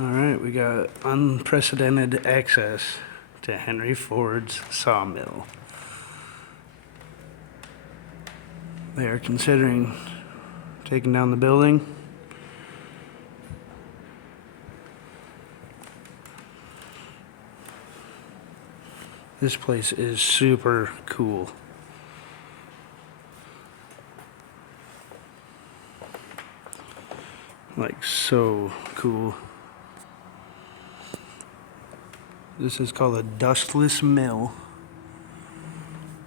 Alright, we got unprecedented access to Henry Ford's Sawmill. They are considering taking down the building. This place is super cool. Like, so cool. This is called a dustless mill.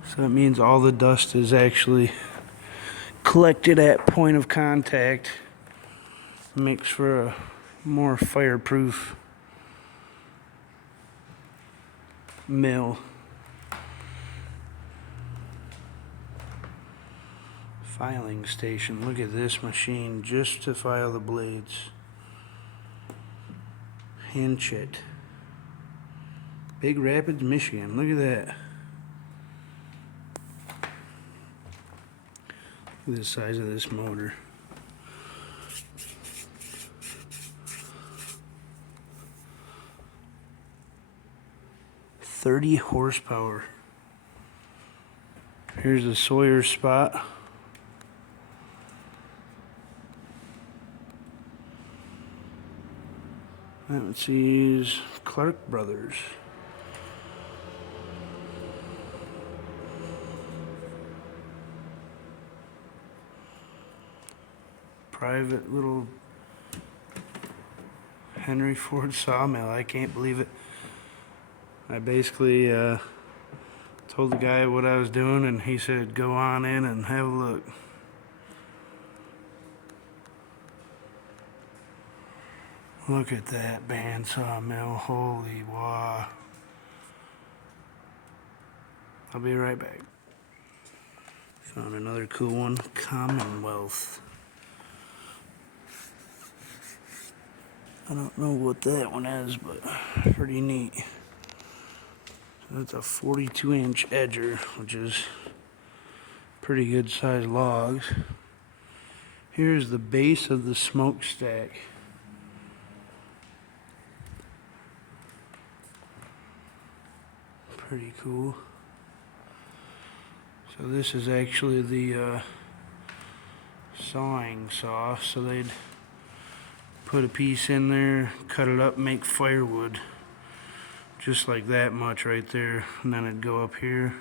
So it means all the dust is actually collected at point of contact. Makes for a more fireproof mill. Filing station. Look at this machine just to file the blades. Hinch it. Big Rapids, Michigan. Look at that. Look at the size of this motor. .30 horsepower. Here's the Sawyer spot. Let's see, Clark Brothers. Private little Henry Ford Sawmill. I can't believe it. I basically told the guy what I was doing, and he said, go on in and have a look. Look at that band sawmill. Holy wow. I'll be right back. Found another cool one. Commonwealth. I don't know what that one is, but pretty neat. So that's a 42-inch edger, which is pretty good sized logs. Here's the base of the smokestack. Pretty cool. So this is actually the sawing saw. So they'd put a piece in there, cut it up, make firewood. Just like that much right there. And then it'd go up here,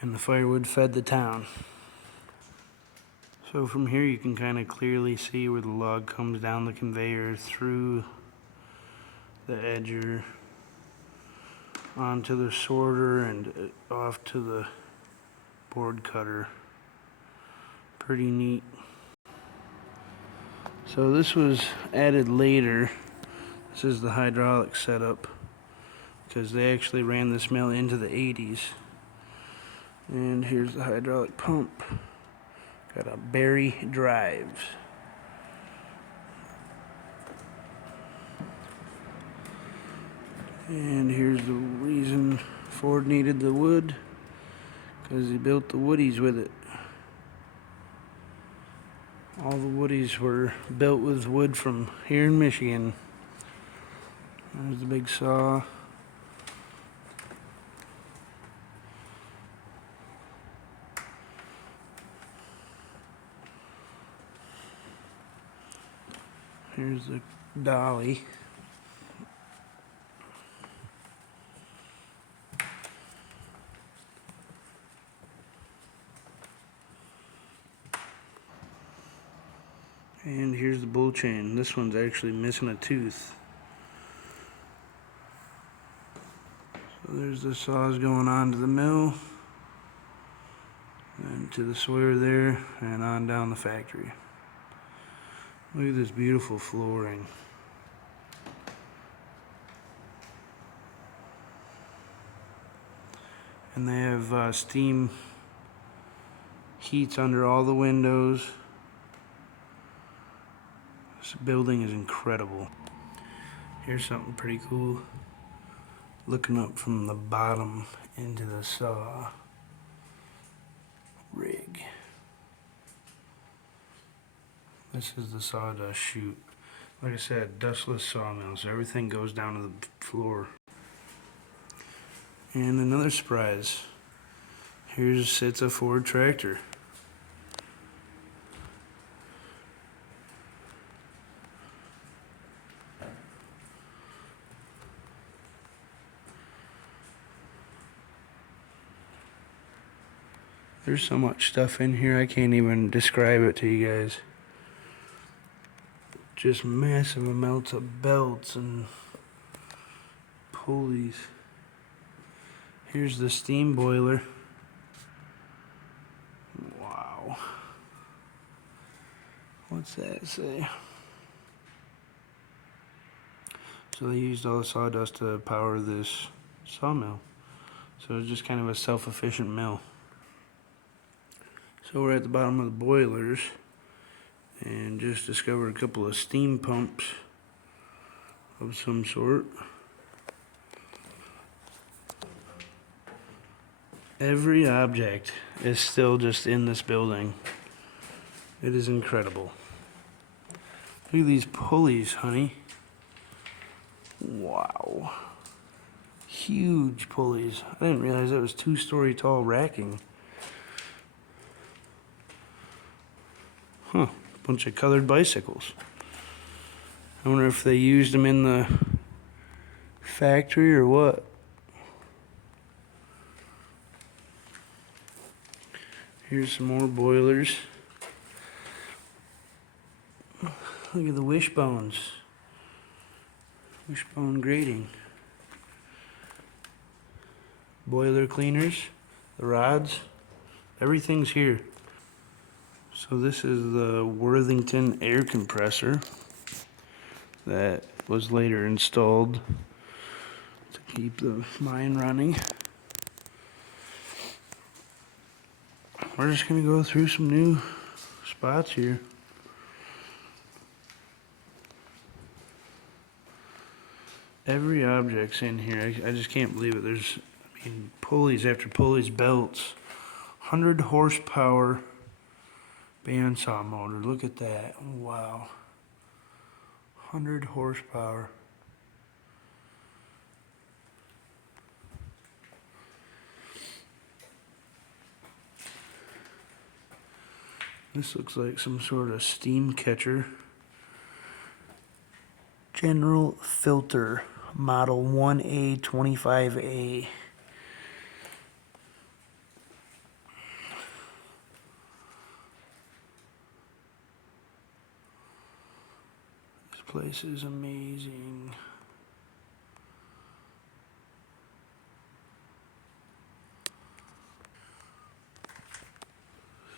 and the firewood fed the town. So from here you can kind of clearly see where the log comes down the conveyor through the edger onto the sorter and off to the board cutter. Pretty neat. So this was added later. This is the hydraulic setup, because they actually ran this mill into the 80s. And here's the hydraulic pump. Got a Berry drives. And here's the reason Ford needed the wood, because he built the woodies with it. All the woodies were built with wood from here in Michigan. There's the big saw. Here's the dolly. And here's the bull chain. This one's actually missing a tooth. So there's the saws going on to the mill, and to the Sawyer there, and on down the factory. Look at this beautiful flooring. And they have steam heats under all the windows. This building is incredible. Here's something pretty cool. Looking up from the bottom into the saw rig. This is the sawdust chute. Like I said, dustless sawmill, so everything goes down to the floor. And another surprise. Here's sits a Ford tractor. There's so much stuff in here, I can't even describe it to you guys. Just massive amounts of belts and pulleys. Here's the steam boiler. Wow. What's that say? So they used all the sawdust to power this sawmill. So it's just kind of a self-efficient mill. So we're at the bottom of the boilers and just discovered a couple of steam pumps of some sort. Every object is still just in this building. It is incredible. Look at these pulleys, honey. Wow. Huge pulleys. I didn't realize that was 2-story tall racking. Huh. Bunch of colored bicycles. I wonder if they used them in the factory or what. Here's some more boilers. Look at the wishbones. Wishbone grating. Boiler cleaners, the rods, everything's here. So this is the Worthington air compressor that was later installed to keep the mine running. We're just gonna go through some new spots here. Every object's in here. I just can't believe it. There's, I mean, pulleys after pulleys, belts, 100 horsepower bandsaw motor. Look at that. Wow. 100 horsepower. This looks like some sort of steam catcher. General filter, model 1A25A. This place is amazing.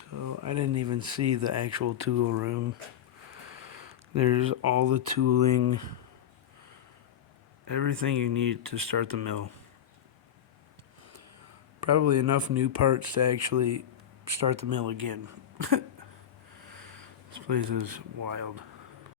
So I didn't even see the actual tool room. There's all the tooling, everything you need to start the mill. Probably enough new parts to actually start the mill again. This place is wild.